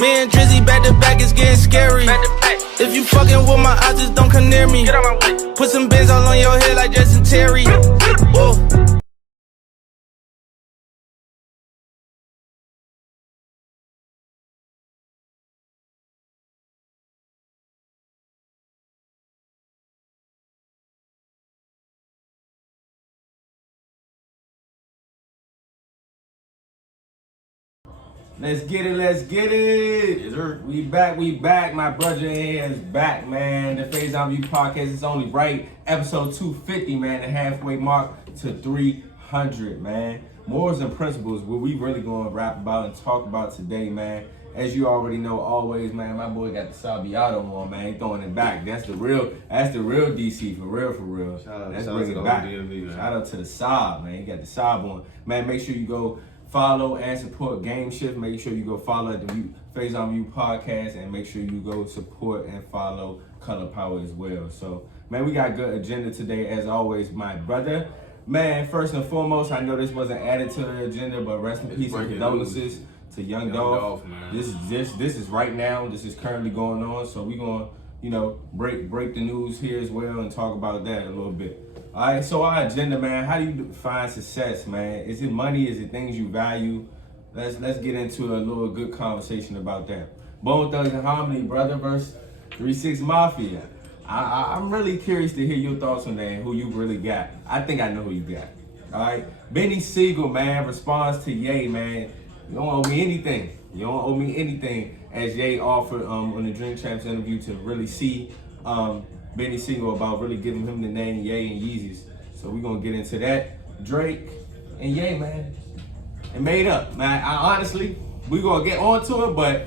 Me and Drizzy back to back, it's getting scary. If you fucking with my eyes, just don't come near me. Get out my way. Put some bins all on your head like Justin Terry. Whoa. Let's get it. Yes, sir. We back. My brother here is back, man. The Faison View podcast is only right. Episode 250, man. The halfway mark to 300, man. Morals and principles, what we really going to rap about and talk about today, man. As you already know, always, man, my boy got the Sabiato on, man. He throwing it back. That's the real DC, for real. Let's bring it back. Shout out to the Saab, man. He got the Saab on. Man, make sure you go follow and support Game Shift. Make sure you go follow at the Faison View podcast, and make sure you go support and follow Color Power as well. So, man, we got a good agenda today, as always, my brother. Man, first and foremost, I know this wasn't added to the agenda, but rest in peace and condolences to young Dolph. This is right now. This is currently going on. So we're gonna, break the news here as well and talk about that a little bit. All right, so our agenda, man. How do you define success, man? Is it money? Is it things you value? Let's get into a little good conversation about that. Bone Thugs and Harmony, brother, versus 3-6 Mafia. I'm really curious to hear your thoughts on that and who you really got. I think I know who you got. All right, Beanie Siegel, man, responds to Ye, man. You don't owe me anything. As Ye offered on the Dream Champs interview to really see Beanie Siegel about really giving him the name Ye and Yeezys. So we're gonna get into that. Drake and Ye, man. It made up, man. Honestly, we're gonna get onto it, but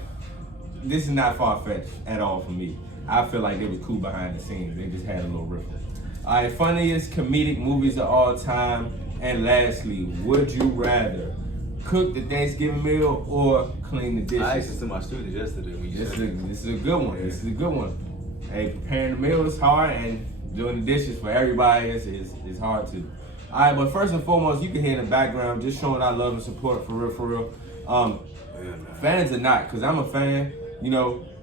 this is not far-fetched at all for me. I feel like they was cool behind the scenes. They just had a little riffle. All right, funniest comedic movies of all time. And lastly, would you rather cook the Thanksgiving meal or clean the dishes? I asked this to my students yesterday. This is a good one. This is a good one. Hey, preparing the meal is hard, and doing the dishes for everybody is hard too. All right, but first and foremost, you can hear in the background just showing our love and support for real. Fans or not, because I'm a fan.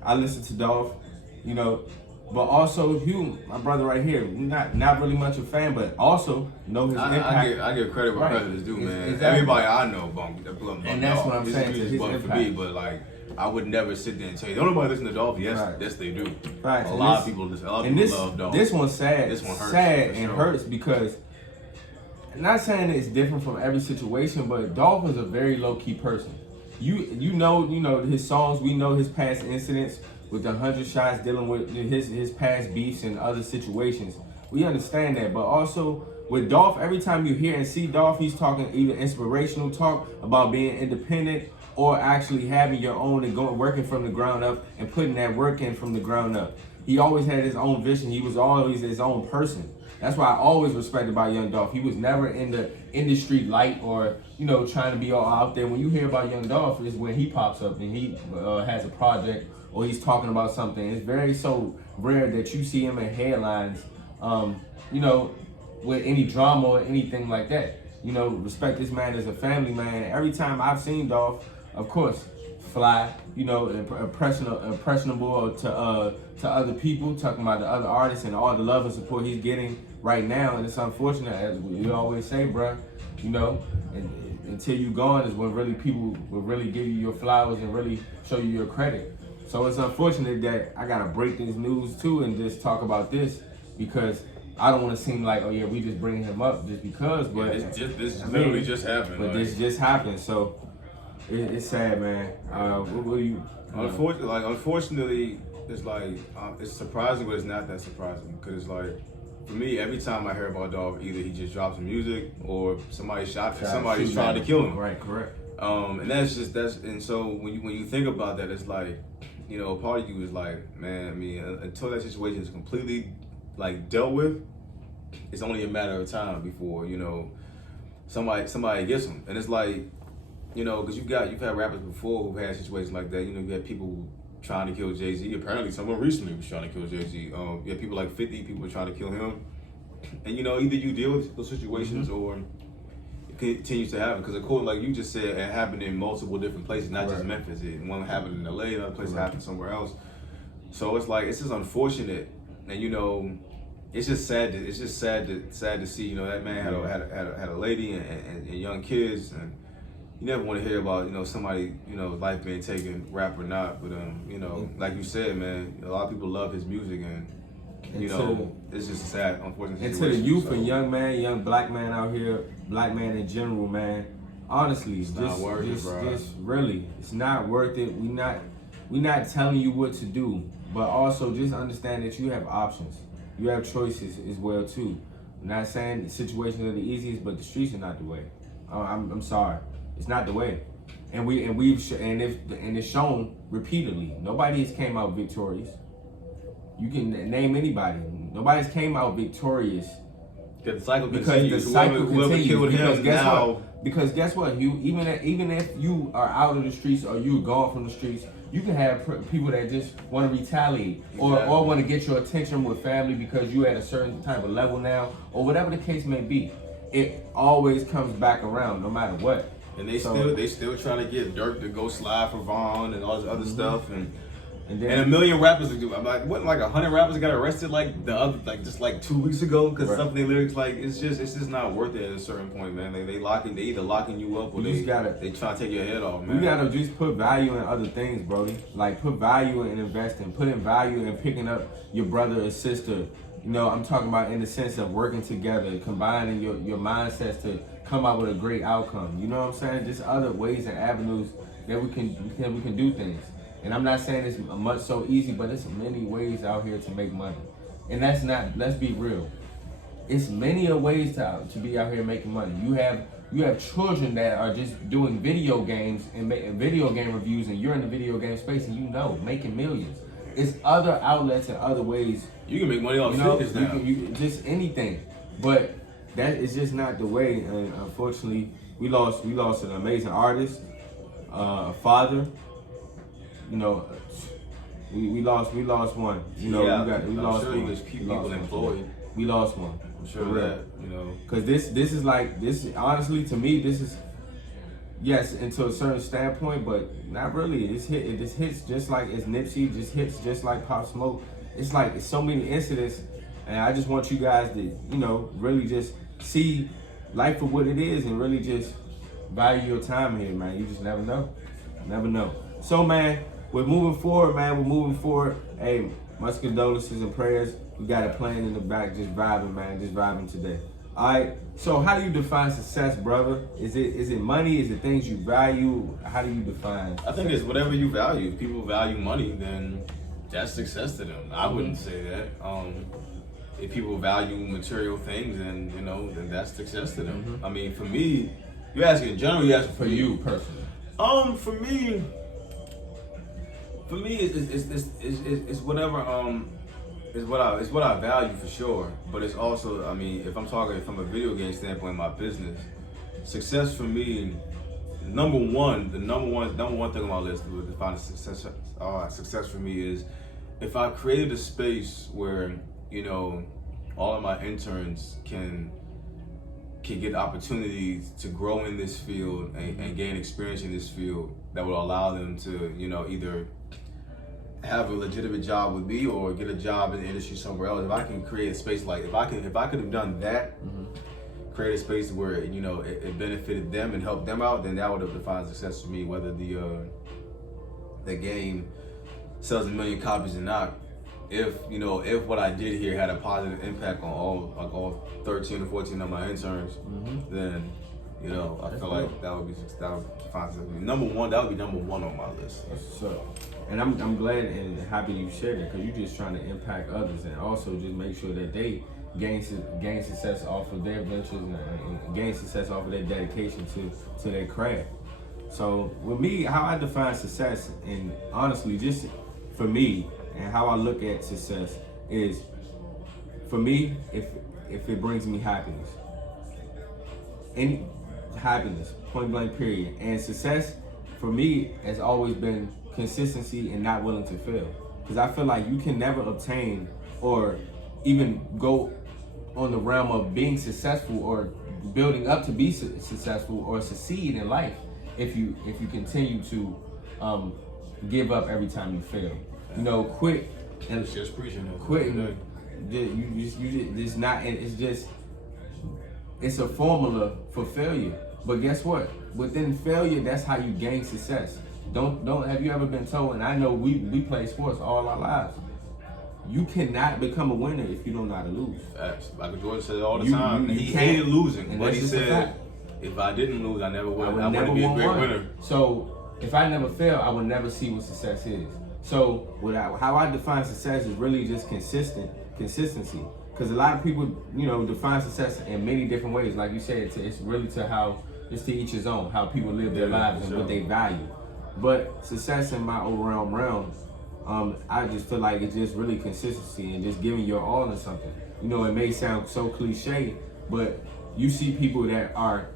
I listen to Dolph. But also Hugh, my brother right here, not really much a fan, but also know his impact. I give credit where credit is due, man. Exactly. Everybody I know and that's what I'm saying. This is for me, but like I would never sit there and tell you, don't nobody listen to Dolph. Yes, they do. Right. A lot of people listen. A lot of people love Dolph. This one's sad. This one hurts. Sad and hurts because, I'm not saying it's different from every situation, but Dolph is a very low key person. You know his songs. We know his past incidents with the 100 shots, dealing with his past beefs and other situations. We understand that, but also with Dolph, every time you hear and see Dolph, he's talking either inspirational talk about being independent or actually having your own and working from the ground up and putting that work in from the ground up. He always had his own vision. He was always his own person. That's why I always respected about Young Dolph. He was never in the industry light or, trying to be all out there. When you hear about Young Dolph, is when he pops up and he has a project or he's talking about something. It's very so rare that you see him in headlines, with any drama or anything like that. Respect this man as a family man. Every time I've seen Dolph, of course, fly, impressionable to other people, talking about the other artists and all the love and support he's getting right now. And it's unfortunate, as we always say, bruh, until you gone is when really people will really give you your flowers and really show you your credit. So it's unfortunate that I gotta break this news too and just talk about this because I don't want to seem like, oh yeah, we just bringing him up just because. But this literally just happened. But this just happened, so it's sad, man. What will you? Unfortunately, it's like it's surprising, but it's not that surprising because it's like for me, every time I hear about Dolph, either he just drops some music or somebody's trying to kill him. Right, correct. And so when you think about that, it's like, a part of you is like, man, I mean, until that situation is completely like dealt with, it's only a matter of time before, somebody gets them. And it's like, because you've had rappers before who've had situations like that. You had people trying to kill Jay-Z. Apparently someone recently was trying to kill Jay-Z. You had people like 50, people were trying to kill him. And either you deal with those situations or continues to happen. Because of course, like you just said, it happened in multiple different places, not just Right. Memphis. One happened in LA, another place Right. happened somewhere else. So it's like, it's just unfortunate, and you know, it's just sad. It's just sad to see. You know, that man had a lady and young kids, and you never want to hear about, you know, somebody, you know, life being taken, rap or not. But you know, like you said, man, a lot of people love his music, and you know, it's just a sad, unfortunate And situation. to the youth so. and young black man out here, black man in general, man, honestly, It's not worth it, bro. just really, it's not worth it. We not telling you what to do, but also just understand that you have options. You have choices as well too. I'm not saying the situations are the easiest, but the streets are not the way. I'm sorry, it's not the way. And it's shown repeatedly. Nobody has came out victorious. You can name anybody. Nobody's came out victorious. The cycle Because continues. the cycle Whoever continues. killed Because him guess now. what? Because guess what? Even if you are out of the streets or you're gone from the streets, you can have people that just want to retaliate or want to get your attention with family because you at a certain type of level now, or whatever the case may be. It always comes back around, no matter what. And they still trying to get Dirk to go slide for Vaughn and all this other stuff, and a million rappers do. I'm like, what? Like 100 rappers got arrested just 2 weeks ago because Right. some of their lyrics, like it's just not worth it at a certain point, man. They either locking you up or they try to take your head off, man. You gotta just put value in other things, Brody. Like put value in investing, put in value in picking up your brother or sister. You know, I'm talking about in the sense of working together, combining your mindsets to come out with a great outcome. You know what I'm saying? Just other ways and avenues that we can do things. And I'm not saying it's much so easy, but it's many ways out here to make money. And that's not, let's be real. It's many ways to be out here making money. You have children that are just doing video games and video game reviews, and you're in the video game space and making millions. It's other outlets and other ways. You can make money off fitness now. You just anything. But that is just not the way. And unfortunately, we lost an amazing artist, a father. You know, we lost one. You know, we lost one. I'm sure people employed. We lost one. I'm sure that, you know. Because this is honestly, to me, this is, yes, into a certain standpoint, but not really. It just hits just like it's Nipsey, just hits just like Pop Smoke. It's like it's so many incidents, and I just want you guys to, you know, really just see life for what it is and really just value your time here, man. You just never know. Never know. So, man, we're moving forward, man. We're moving forward. Hey, much condolences and prayers. We got it playing in the back, just vibing, man. Just vibing today. All right. So, how do you define success, brother? Is it money? Is it things you value? How do you define success? I think it's whatever you value. If people value money, then that's success to them. I wouldn't say that. If people value material things, then then that's success to them. I mean, for me, you're asking in general. You're asking for you personally. For me, it's whatever. It's what I value for sure. But it's also, I mean, if I'm talking from a video game standpoint, my business, success for me, the number one thing on my list to define success for me is if I created a space where all of my interns can get opportunities to grow in this field and gain experience in this field that will allow them to, either have a legitimate job with me or get a job in the industry somewhere else. If I can create a space like, if I could have done that, create a space where it benefited them and helped them out, then that would have defined success for me. Whether the game sells 1 million copies or not, if what I did here had a positive impact on all 13 or 14 of my interns, then I feel like that would define success. Number one, that would be number one on my list. So, and I'm glad and happy you shared it, because you're just trying to impact others and also just make sure that they gain success off of their ventures and gain success off of their dedication to their craft. So with me, how I define success, and honestly, just for me and how I look at success is, for me, if it brings me happiness, any happiness, point blank period. And success for me has always been consistency and not willing to fail, because I feel like you can never obtain or even go on the realm of being successful or building up to be successful or succeed in life if you continue to give up every time you fail. You know, quit and It's just preaching. quitting. It's not. It's just. It's a formula for failure. But guess what? Within failure, that's how you gain success. Don't have you ever been told? And I know we play sports all our lives. You cannot become a winner if you don't know how to lose. Facts. Michael Jordan said it all the time. He hated losing, but he said, if I didn't lose, I never would. I wouldn't be a great winner. So if I never fail, I would never see what success is. So how I define success is really just consistency. Because a lot of people, you know, define success in many different ways. Like you said, it's really it's to each his own, how people live their lives and what they value. But success in my overall realm, I just feel like it's just really consistency and just giving your all in something. You know, it may sound so cliche, but you see people that are,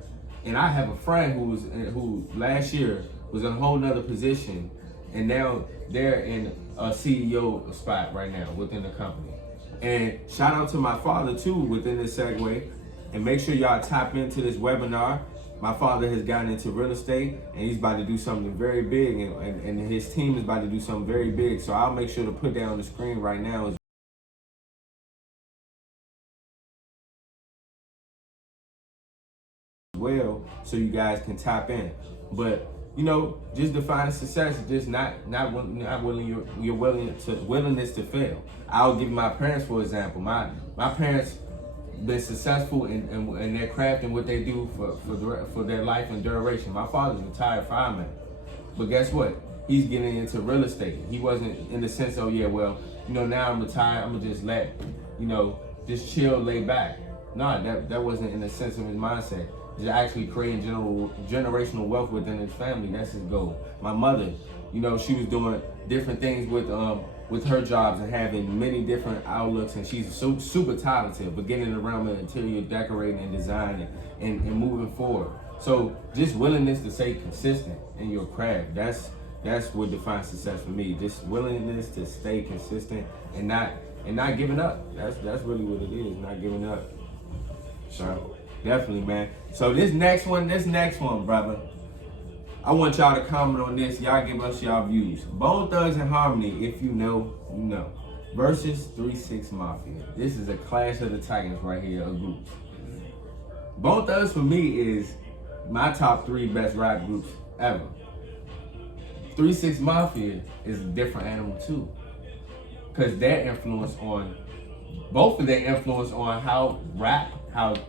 and I have a friend who last year was in a whole nother position, and now they're in a CEO spot right now within the company. And shout out to my father too within this segue, and make sure y'all tap into this webinar. My father has gotten into real estate and he's about to do something very big, and his team is about to do something very big. So I'll make sure to put that on the screen right now as well, so you guys can tap in. But you know, just defining success is just not willingness to fail. I'll give my parents for example. My parents been successful in their craft and what they do for their life and duration. My father's a retired fireman, but guess what? He's getting into real estate. He wasn't in the sense of, yeah, well, you know, now I'm retired, I'm gonna just just chill, lay back. No, that wasn't in the sense of his mindset. He's actually creating generational wealth within his family. That's his goal. My mother, you know, she was doing different things with her jobs and having many different outlooks, and she's super talented, but getting around the interior decorating and design and moving forward. So just willingness to stay consistent in your craft. That's what defines success for me. Just willingness to stay consistent and not giving up. That's really what it is, not giving up. So definitely, man. So this next one, brother, I want y'all to comment on this. Y'all give us y'all views. Bone Thugs and Harmony, if you know, you know, versus 3-6 Mafia. This is a clash of the titans right here, of groups. Bone Thugs for me is my top 3 best rap groups ever. 3-6 Mafia is a different animal too, because both of their influence on how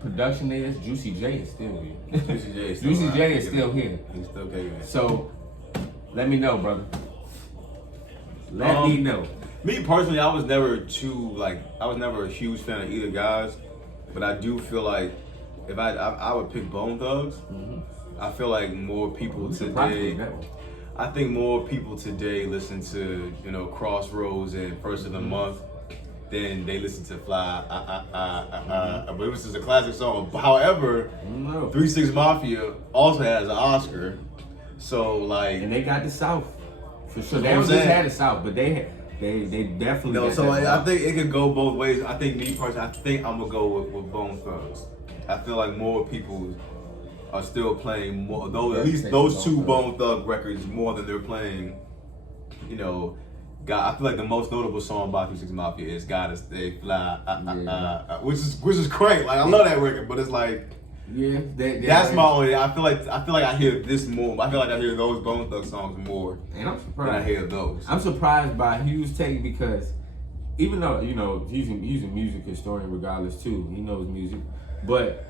production is. Juicy J is still here. Juicy J is still here. He's still kicking it. So let me know, brother. Let me know. Me personally, I was never a huge fan of either guys, but I do feel like if I would pick Bone Thugs, I feel like more people today. I think more people today listen to, you know, Crossroads and First of the Month than they listen to Fly. But this is a classic song. However, 3-6 Mafia also has an Oscar, so like, and they got the South for sure. They just had the South, but they definitely. No, so I think it could go both ways. I think me personally, I think I'm gonna go with Bone Thugs. I feel like more people are still playing more. At least those 2 Bone Thug records more than they're playing. You know, I feel like the most notable song by 3-6 Mafia is "Gotta Stay Fly," which is great. Like I love that record, but it's like, that's my only. I feel like I hear this more. I feel like I hear those Bone Thug songs more, and I'm surprised than I hear those. I'm surprised by Hugh's take, because even though, you know, he's a music historian regardless too, he knows music, but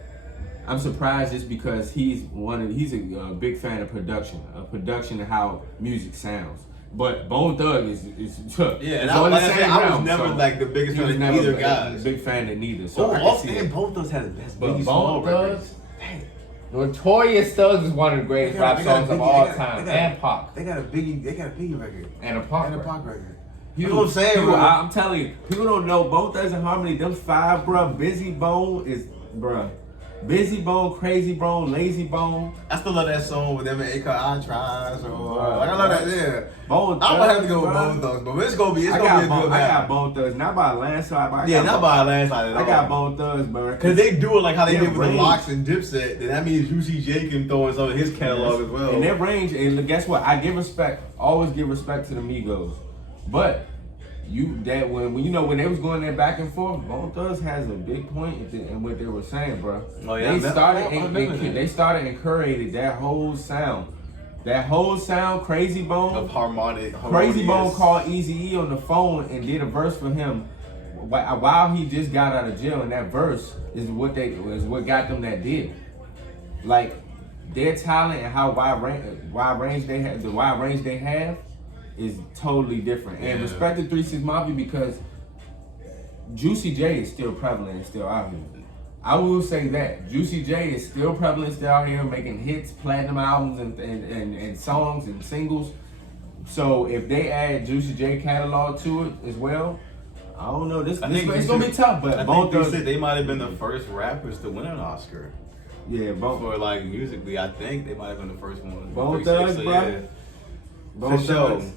I'm surprised just because he's a big fan of production and how music sounds. But Bone Thug is and I was never like the biggest fan of either guys. Big fan of neither. So Bone Thugs has Biggie Small Thugs. Notorious Thugs is one of the greatest rap songs of all time. And Pac. They got a Biggie record. And a Pac record. You know what I'm saying, bro? I'm telling you, people don't know Bone Thugs and Harmony. Them 5, bro. Busy Bone is, bro. Busy Bone, Crazy Bone, Lazy Bone. I still love that song with them and Akon Tries. Like I love that. Yeah. Bone I'm Thugs, gonna have to go with bro. Bone Thugs, but it's gonna be a I good got battle. Bone Thugs, not by a landslide, but Not by a landslide at all. I got Bone Thugs, bro. Cause they do it like how they Their did with range. the Locks and Dipset. Then that means Juicy J can throw in some of his catalog as well. And their range, and guess what? I give respect, always give respect to the Migos. But when they was going there back and forth, Bone Thugs has a big point in what they were saying, bro. Oh, yeah, they started and curated that whole sound. That whole sound, Crazy Bone. Of harmonious. Crazy Bone called Eazy-E on the phone and did a verse for him while he just got out of jail, and that verse is what got them that deal. Like their talent and how wide range they have is totally different. And respect to 3 6 Mafia because Juicy J is still prevalent and still out here. I will say that Juicy J is still prevalent, still out here making hits, platinum albums, and songs and singles. So if they add Juicy J catalog to it as well, I don't know. It's gonna be tough. But I think they said they might have been the first rappers to win an Oscar. Yeah, for like musically, I think they might have been the first one. Bone Thugs, bro. Yeah. Bone For sure. Thugs.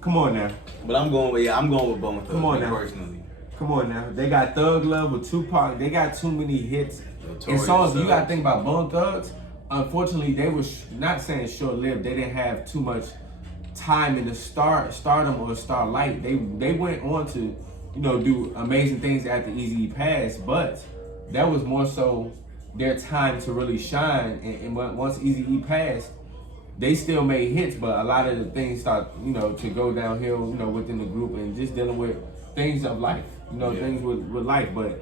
Come on now. But I'm going with Bone Thugs. Come on now. Personally. Come on now. They got Thug Love with Tupac. They got too many hits and songs. You gotta think about Bone Thugs. Unfortunately, they were not saying short-lived. They didn't have too much time in the stardom or starlight. They went on to, do amazing things after Eazy passed, but that was more so their time to really shine. And once Eazy passed, they still made hits, but a lot of the things start, to go downhill, within the group and just dealing with things of life, things with life. But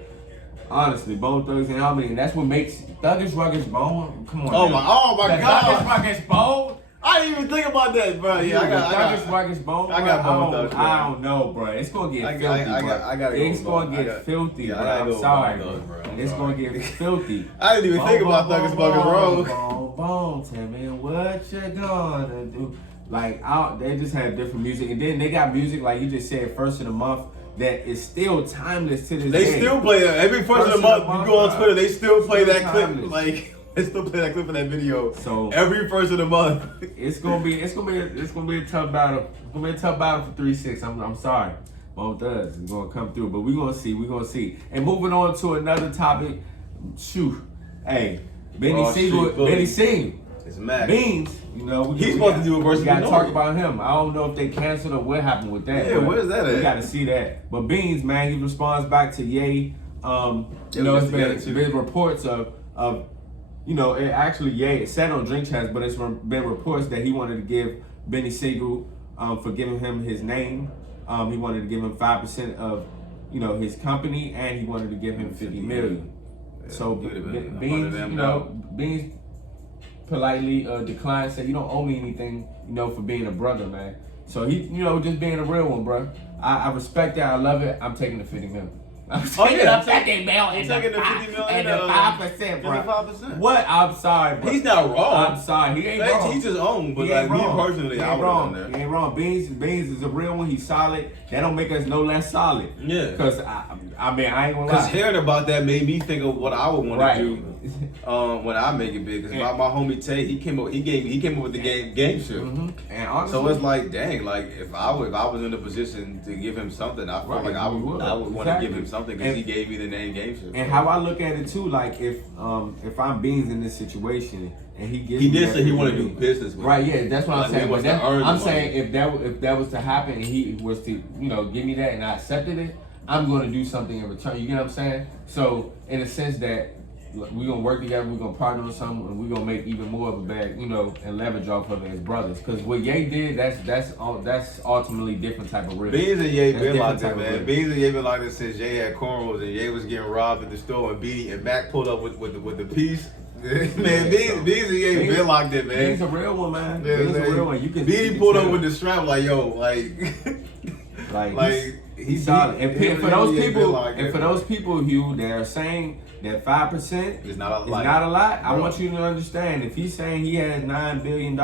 honestly, Bone Thugs and Albany, that's what makes Thuggish Ruggish Bone. Come on. Oh my God. Thuggish Ruggish Bone. I didn't even think about that, bro. Yeah, I got Thuggish Bone. I got Bone Thugs. I don't know, bro. It's gonna get filthy. It's gonna get filthy, bro. I'm sorry, bro. It's gonna get filthy. I didn't even think about Thuggish Ruggish Bone. Bone, tell me what you gonna do. Like, they just have different music, and then they got music like you just said, first of the month, that is still timeless to this day. They still play that every first of the month. You go on Twitter, they still play that clip. Like they still play that clip in that video. So every first of the month. It's gonna be a tough battle. It's gonna be a tough battle for 3 6. I'm sorry. Bone Thugs is gonna come through, but we're gonna see. And moving on to another topic. Shoot. Hey, Beanie Siegel. It's Mac. Beans, he's supposed to do a verse. We gotta talk about him. I don't know if they canceled or what happened with that. Yeah, where's that at? We gotta see that. But Beans, man, he responds back to Ye. It's been reports of Ye said on Drink Chats, but it's been reports that he wanted to give Beanie Siegel for giving him his name. He wanted to give him 5% of his company, and he wanted to give him $50 million. Yeah, so Beans politely declined, said, "You don't owe me anything, for being a brother, man." So he, just being a real one, bro. I respect that. I love it. I'm taking the $50 million. I'm taking the $50 million and the 5%, bro. 5%. What? I'm sorry, bro. He's not wrong. I'm sorry. He ain't wrong. He's his own, but like me personally, I would. He ain't wrong. Beans is a real one. He's solid. That don't make us no less solid. Yeah. Because I ain't gonna lie. Because hearing about that made me think of what I would want to do when I make it big. Because my homie Tay, he came up with the game shit. Mm-hmm. And honestly, so it's like, dang, like if I was in a position to give him something, I feel like I would want to give him something because he gave me the name game shit. And how I look at it too, like if I'm Beans in this situation and he did say he wanted to do business with right, yeah, that's what I'm saying. But I'm saying if that was to happen and he was to give me that and I accepted it, I'm going to do something in return. You get what I'm saying? So in a sense that we're going to work together, we're going to partner on something, and we're going to make even more of a bag, and leverage off of it as brothers. Because what Ye did, that's ultimately different type of real. Beans and Ye been like that, man. Beans and Ye been like that since Ye had cornrows and Ye was getting robbed at the store and Beanie and Mac pulled up with the piece. Man, Beans and Ye been like that, man. Beans a real one, man. Yeah, Beans a real one. Beanie pulled up with the strap like, yo, like he's solid. And for those people, Hugh, that are saying that 5% is not a lot. I want you to understand, if he's saying he has $9 billion and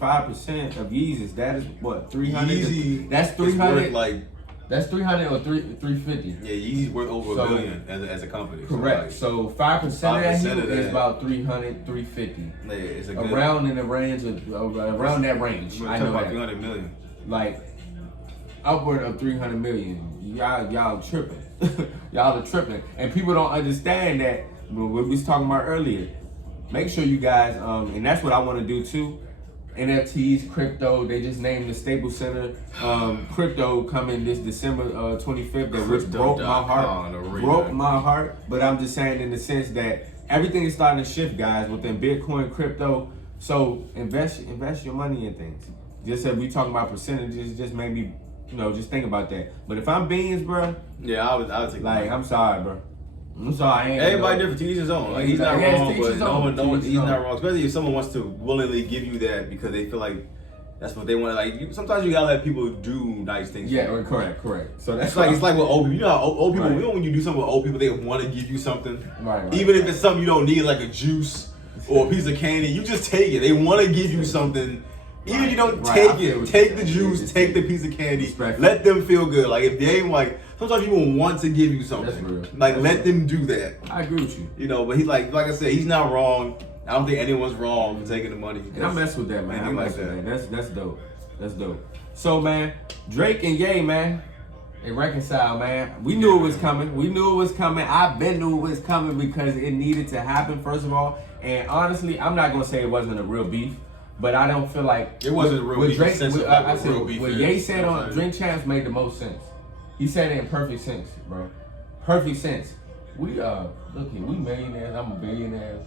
5% of Yeezus, that is what, 300? Yeezy, that's 300. like That's 300 or 350. Yeah, Yeezy's worth over $1 billion as a company. Correct. So 5% of that is about 300, 350. Yeah, it's a good, around in the range of around that range. I know about that. 300 million. Like upward of 300 million. Y'all tripping. Y'all are tripping, and people don't understand that. What we was talking about earlier. Make sure you guys, and that's what I want to do too. NFTs, crypto, they just named the Staples Center. Crypto coming this December 25th, that which broke my heart. Broke my heart, but I'm just saying in the sense that everything is starting to shift, guys, within Bitcoin, crypto. So invest your money in things. Just as we talking about percentages, just made me, just think about that. But if I'm Beans, bro, yeah, I would take. Like, I'm sorry, bro. I'm sorry. Everybody different. To each his own. Like, he's not wrong, but no one, he's not wrong. Especially if someone wants to willingly give you that because they feel like that's what they want. Like, sometimes you gotta let people do nice things. Yeah, correct. So that's it's like with old people. You know how old people. Right. You know when you do something with old people, they want to give you something. Right. Even if it's something you don't need, like a juice or a piece of candy, you just take it. They want to give you something. Even if you don't take it, take the juice, take the piece of candy. Let them feel good. Like, if they ain't like. Sometimes people want to give you something. That's real. Like, let them do that. I agree with you. But he's like I said, he's not wrong. I don't think anyone's wrong for taking the money. And I mess with that, man. I mess with that. That's dope. That's dope. So, man, Drake and Ye, man, they reconcile, man. We knew it was coming. I've been knew it was coming because it needed to happen, first of all. And honestly, I'm not gonna say it wasn't a real beef. But I don't feel like it wasn't a real beef. Drake, what Ye said on Drink Champs made the most sense. He said it in perfect sense, bro. Perfect sense. We look here, we millionaires. I'm a billionaire.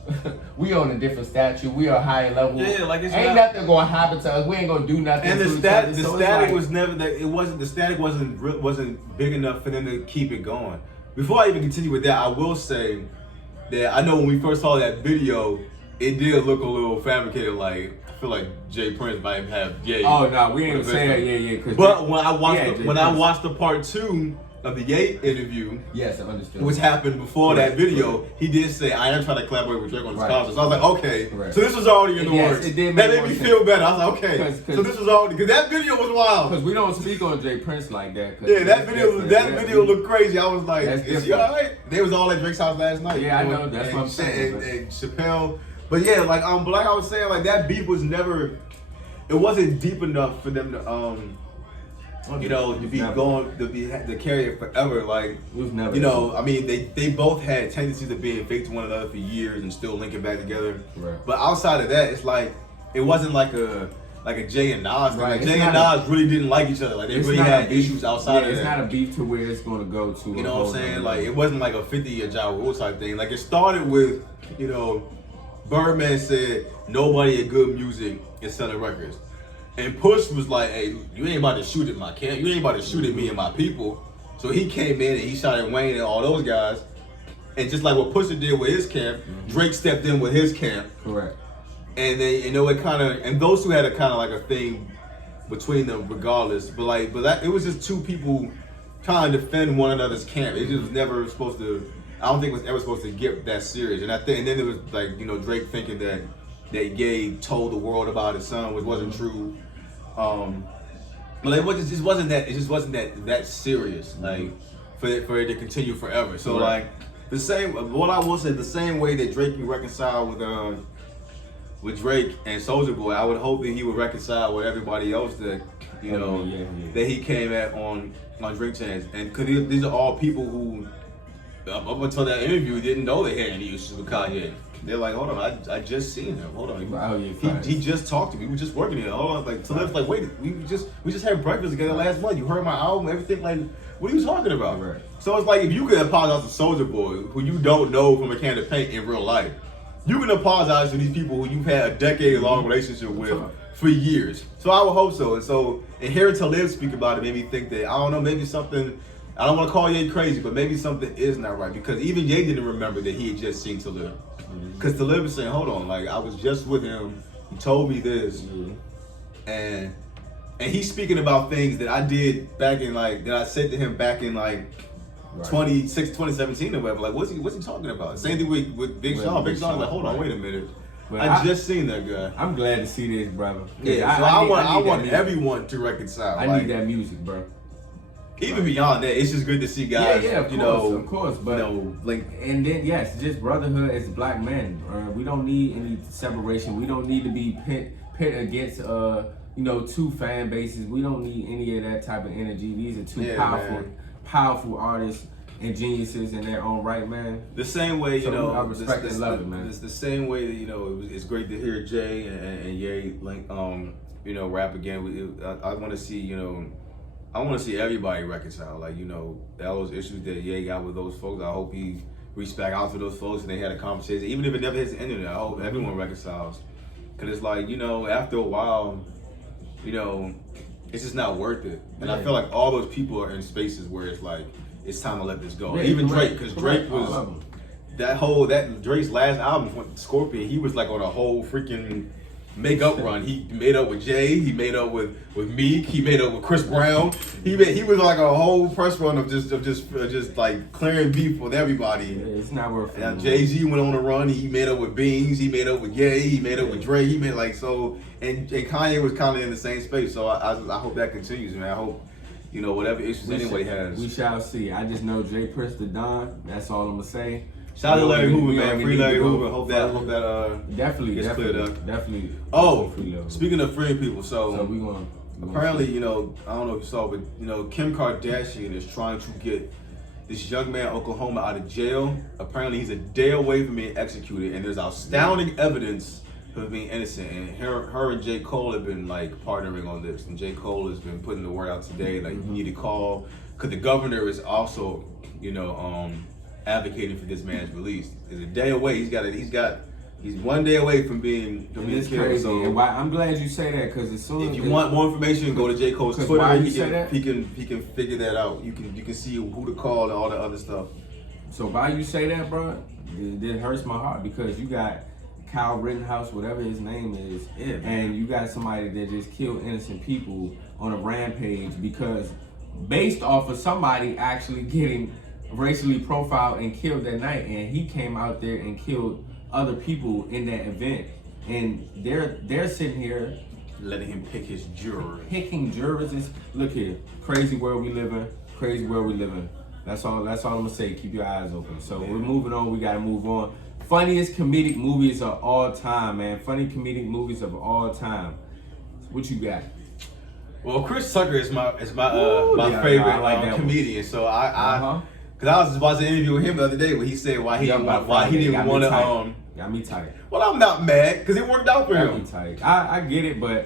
We on a different statue. We are higher level. Yeah, like it's ain't nothing gonna happen to us. We ain't gonna do nothing. And the static was never that. It wasn't. The static wasn't big enough for them to keep it going. Before I even continue with that, I will say that I know when we first saw that video, it did look a little fabricated. Like, I feel like Jay Prince might have Ye. Oh no, we ain't saying that. Yeah. But when I watched the part 2 of the Ye interview, yes, I understood. Which happened before that video, he did say, "I am trying to collaborate with Drake on this concert." So I was like, okay, so this was already in the works. That made me feel better. I was like, okay, so this was already, because that video was wild. Because we don't speak on Jay Prince like that. Yeah, that video looked crazy. I was like, is he all right? They was all at Drake's house last night. Yeah, I know. That's what I'm saying. And Chappelle. But yeah, like I was saying, like that beef was never, it wasn't deep enough for them to to carry it forever. Like, it was never. I mean, they both had tendencies of being fake to one another for years and still linking back together. Right. But outside of that, it's like it wasn't like a Jay and Nas thing. Right. Like, Jay and Nas really didn't like each other. Like, they really had issues outside of that. It's not a beef to where it's going to go to. You know what I'm saying? Like, it wasn't like a 50-year Ja Rule type thing. Like, it started with, Birdman said, nobody at good music is selling records. And Push was like, hey, you ain't about to shoot at my camp. You ain't about to shoot at me and my people. So he came in and he shot at Wayne and all those guys. And just like what Pusha did with his camp, Drake stepped in with his camp. Correct. And they, it kind of, and those two had a kind of like a thing between them regardless. But it was just two people trying to defend one another's camp. It just was never supposed to, I don't think it was ever supposed to get that serious. And then it was like, Drake thinking that Ye told the world about his son, which wasn't true. But it just wasn't that serious, like for it to continue forever. So like what I will say, the same way that Drake can reconcile with Drake and Soulja Boy, I would hope that he would reconcile with everybody else that that he came at on Drink Champs. And cause these are all people who up until that interview didn't know they had any issues with Kanye. They're like, hold on, I just seen him. Hold on, he just talked to me. We were just working here. Hold on, like Talib's like, wait, we just had breakfast together last month. You heard my album, everything. Like, what are you talking about? Right. So it's like, if you could apologize to Soulja Boy, who you don't know from a can of paint in real life, you can apologize to these people who you've had a decade-long relationship with for years. So I would hope so. And hearing Talib speak about it made me think that, I don't know, maybe something. I don't want to call Ye crazy, but maybe something is not right, because even Ye didn't remember that he had just seen Talib. Because Talib was saying, hold on, like, I was just with him, he told me this, and he's speaking about things that I did back in, like, that I said to him back in, like, 2017 or whatever. Like, what's he talking about? Same thing with Big Sean. Big Sean was like, hold on, wait a minute. But I just seen that guy. I'm glad to see this, brother. Yeah, so I want everyone to reconcile. I need that music, bro. Even beyond that, it's just good to see guys. Of course, but like, and then yes, just brotherhood as black men. We don't need any separation. We don't need to be pit against two fan bases. We don't need any of that type of energy. These are two powerful artists and geniuses in their own right, man. The same way, I respect and love it, man. It's the same way that it's great to hear Jay and Ye rap again. I want to see I want to see everybody reconcile. Like all those issues that Ye got with those folks. I hope he reached back out to those folks and they had a conversation. Even if it never hits the internet, I hope everyone reconciles. Cause it's like after a while, it's just not worth it. And I feel like all those people are in spaces where it's like it's time to let this go. Even Drake, because Drake was Drake's last album, Scorpion. He was like on a whole freaking makeup run. He made up with Jay. He made up with Meek. He made up with Chris Brown. He was like a whole press run of just like clearing beef with everybody. Yeah, it's not worth it. And Jay-Z went on a run. He made up with Beans. He made up with Ye. He made up with Dre. He made and Kanye was kind of in the same space. So I hope that continues, man. I hope whatever issues anybody has. We shall see. I just know Jay Prince the Don. That's all I'm gonna say. Shout out to Larry Hoover, man. Free Larry Hoover. Hope that gets cleared up. Definitely. Oh, speaking of freeing people, so we going. Apparently, I don't know if you saw, but Kim Kardashian is trying to get this young man in Oklahoma out of jail. Apparently, he's a day away from being executed, and there's astounding evidence of him being innocent. And her and J. Cole have been like partnering on this, and J. Cole has been putting the word out today, like you need to call, because the governor is also, advocating for this man's release. He's a day away. He's 1 day away from being killed. Crazy. So, and I'm glad you say that, because as soon as you want more information, go to J. Cole's Twitter. He can figure that out. You can see who to call and all the other stuff. So why you say that, bro? It hurts my heart, because you got Kyle Rittenhouse, whatever his name is, and you got somebody that just killed innocent people on a rampage because based off of somebody actually getting racially profiled and killed that night, and he came out there and killed other people in that event, and they're sitting here letting him pick his jurors. Picking jurors is, look here, crazy world we live in. Crazy world we live in. That's all I'm gonna say. Keep your eyes open. So we're moving on. We gotta move on. Funniest comedic movies of all time, man. Funny comedic movies of all time. What you got? Well, Chris Tucker is my favorite comedian. So because I was just watching an interview with him the other day where he said why he didn't want to. Got me tight. Well, I'm not mad because it worked out for him. Got me tight. I get it, but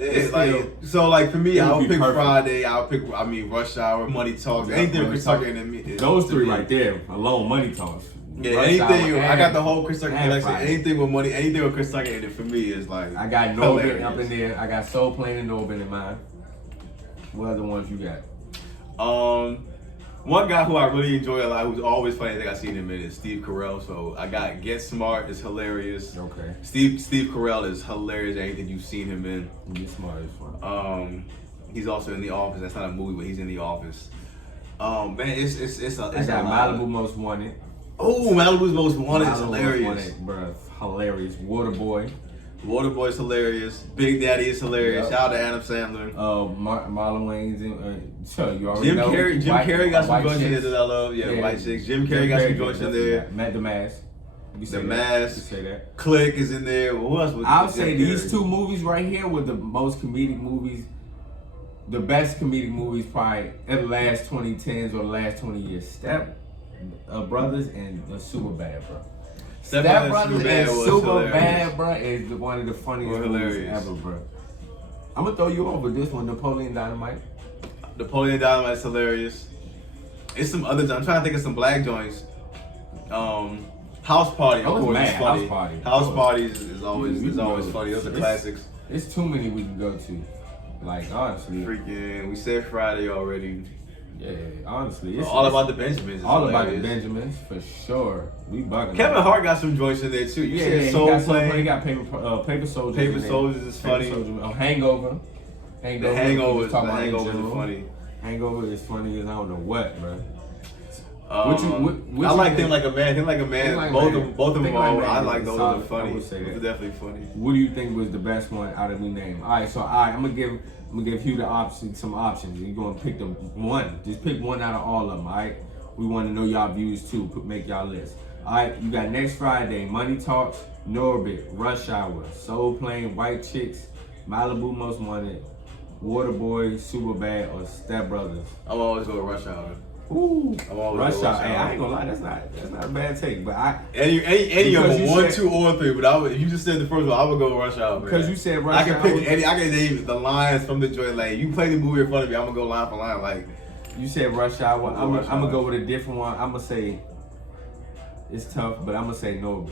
for me, I'll pick Friday. I'll pick Rush Hour, Money Talks, anything with Chris Tucker in it. Those three right there alone, Money Talks. Yeah, anything. I got the whole Chris Tucker collection. Anything with money, anything with Chris Tucker in it for me is like. I got Norbit up in there. I got Soul Plane and Norbit in mine. What other ones you got? One guy who I really enjoy a lot, who's always funny, I think I've seen him in, is Steve Carell. So I got Get Smart is hilarious. Okay. Steve Carell is hilarious. Anything you've seen him in. Get Smart is fun. He's also in The Office. That's not a movie, but he's in The Office. Man, it's I got Malibu Most Wanted. Oh, Malibu's Most Wanted is hilarious. Most Wanted, bro, hilarious. Waterboy. Waterboy's hilarious. Big Daddy is hilarious. Yep. Shout out to Adam Sandler. Marlon Wayne's in. You already Jim know. Jim Carrey got some joints in there that I love. Yeah, White Chicks. Jim Carrey got some joints in there. The Mask. The Mask. You say that. Click is in there. Well, who else was I'll say these two movies right here were the most comedic movies. The best comedic movies probably in the last 2010s or the last 20 years. Step Brothers and the Superbad, bro. Step Brothers and Superbad, bro, is one of the funniest movies ever, bro. I'm gonna throw you over this one, Napoleon Dynamite. Napoleon Dynamite is hilarious. It's some others. I'm trying to think of some black joints. House Party, of course, is funny. House Party is always funny. Those are classics. There's too many we can go to. Like, honestly. Freaking, we said Friday already. Yeah, honestly. It's all about the Benjamins. All about the Benjamins, for sure. We bugging. Kevin Hart got some joints in there, too. You said Soul Plane. He got Paper Soldiers. Paper Soldiers is funny. Hangover. The Hangover is funny. Hangover is funny as I don't know what, bro. What I you like think? Think Like a Man. Think Like a Man. Like both Man. of both of them Think Like are. Man I is like those. solid. Are funny. I would say Those that. are definitely funny. What do you think was the best one out of me name? All right, so I'm gonna give you the option, some options. You're gonna pick the one. Just pick one out of all of them. All right. We want to know y'all views too. Make y'all list. All right. You got Next Friday, Money Talks, Norbit, Rush Hour, Soul Plane, White Chicks, Malibu Most Wanted, Waterboy, Superbad, or Step Brothers. I'm always go with Rush Hour. Ooh, I'm always Rush go Hour. Rush Hey, Hour. I ain't gonna lie, that's not a bad take. But Any of because them, you 1, said- 2, or 3. But if you just said the first one, I would go Rush Hour. Because you said Rush I can Hour. pick any. I can name the lines from the joint. Like you play the movie in front of me, I'm gonna go line for line. Like You said Rush Hour. I'm I'm gonna go Rush gonna Hour. go with a different one. I'm gonna say it's tough, but I'm gonna say Norbit.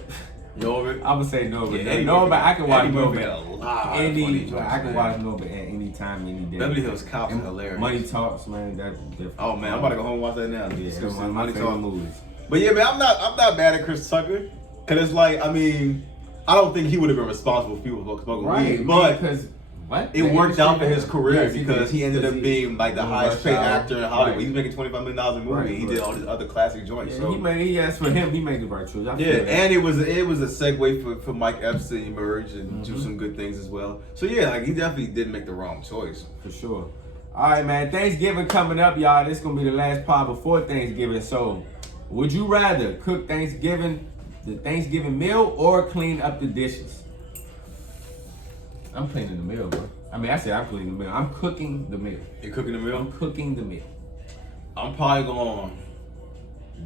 Norbit. I'm gonna say Norbit. Yeah, Eddie Norbit, Murphy- I can watch Eddie Murphy Norbit. got a lot of funny joints, I can man. watch Norbit at any time, any day. Beverly Hills Cops And is hilarious. Money Talks, man. That's different. Oh man, I'm about to go home and watch that now. Yeah, Some that's one of my Money favorite Talk. movies. But yeah, man, I'm not mad at Chris Tucker, cause it's like I mean, I don't think he would have been responsible for people smoking weed, but because what? it worked out for his career Yes, because he ended up being like the doing highest paid Rush Hour. actor in Hollywood. Right. He's making $25 million a movie. Right, He right. did all these other classic joints. Yeah, so yes, for him, he made the right choice. I feel yeah, that. and it was a segue for Mike Epps to emerge and do some good things as well. So yeah, like he definitely did make the wrong choice. For sure. All right, man. Thanksgiving coming up, y'all. This is gonna be the last pod before Thanksgiving. So, would you rather cook the Thanksgiving meal, or clean up the dishes? I'm cleaning the meal, bro. I mean, I said I'm cleaning the meal. I'm cooking the meal. You cooking the meal? I'm cooking the meal. I'm probably going.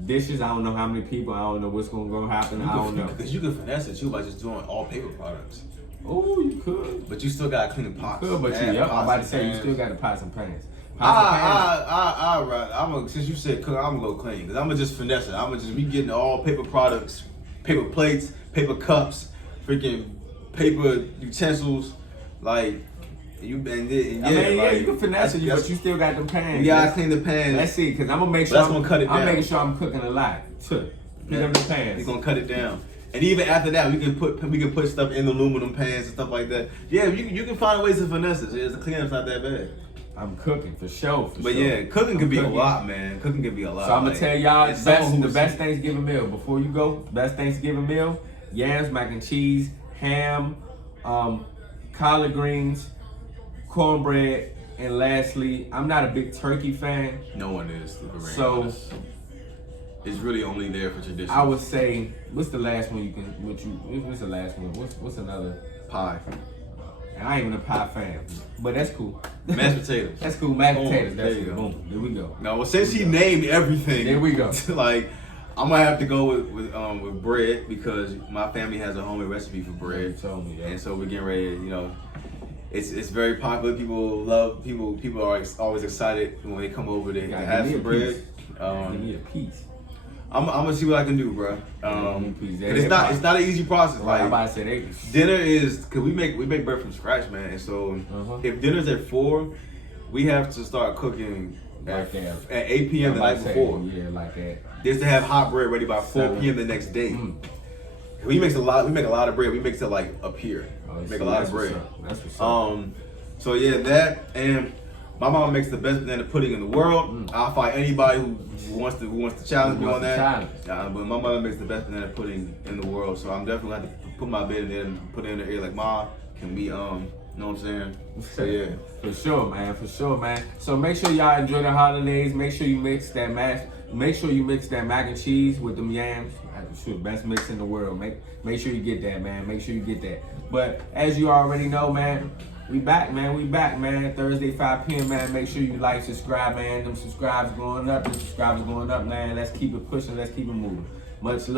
Dishes, I don't know how many people. I don't know what's gonna happen. I don't know. Because you can finesse it too by just doing all paper products. Oh, you could. But you still gotta clean the pots. Could, but Add I'm pots about to and say you pans. still got to pots and pans. Pots Since you said cook, I'm gonna go clean because I'm gonna just finesse it. I'm gonna just be getting all paper products, paper plates, paper cups, freaking paper utensils, like you and yeah. I mean, yeah, like, you can finesse it, but that's- you still got them pans. You gotta clean the pans. Let's see, because I'm gonna make sure That's gonna cut it I'm down. making sure I'm cooking a lot. Too. Pick up the pans. We're gonna cut it down. And even after that, we can put stuff in aluminum pans and stuff like that. Yeah, you can find ways to finesse it. The cleanup's not that bad. I'm cooking for sure. But sure. yeah, cooking can be a cooking. lot, man. Cooking can be a lot. So I'm gonna Like, tell y'all it's someone the who's- best Thanksgiving meal. Before you go, best Thanksgiving meal: yams, mac and cheese, ham, collard greens, cornbread, and lastly, I'm not a big turkey fan. No one is. To be very So- honest. It's really only there for tradition. I would say, what's the last one you can? What's the last one? What's another? pie, And I ain't even a pie fan, but that's cool. mashed potatoes. That's cool. Mashed Boom. potatoes. That's There you it. go. Boom. There we go. No, well, since he named everything, There we go. like, I'm gonna have to go with bread because my family has a homemade recipe for bread. You told me that. And so we're getting ready. You know, it's very popular. People love people are always excited when they come over to Give have me some a bread. piece. Give me a piece. I'm gonna see what I can do, bro. Please, It's not an easy process. I'm Like about to say they. dinner is cause we make bread from scratch, man. And so if dinner's at 4, we have to start cooking at 8 p.m. the night before. Yeah, like that. Just to have hot bread ready by 4 p.m. the next day. We make a lot of bread. We make it like up here. Make a lot of bread. That's what's up. So yeah, that and my mom makes the best banana pudding in the world. I'll fight anybody who wants to challenge me on that. But my mother makes the best banana pudding in the world, so I'm definitely gonna have to put my bed in there and put it in the ear like, Ma, can we you know what I'm saying? So yeah. For sure, man. For sure, man. So make sure y'all enjoy the holidays. Make sure you mix that mac and cheese with them yams. Sure, best mix in the world. Make sure you get that, man. Make sure you get that. But as you already know, man, we back, man. Thursday, 5 p.m., man. Make sure you like, subscribe, man. Them subscribers going up, man. Let's keep it pushing. Let's keep it moving. Much love.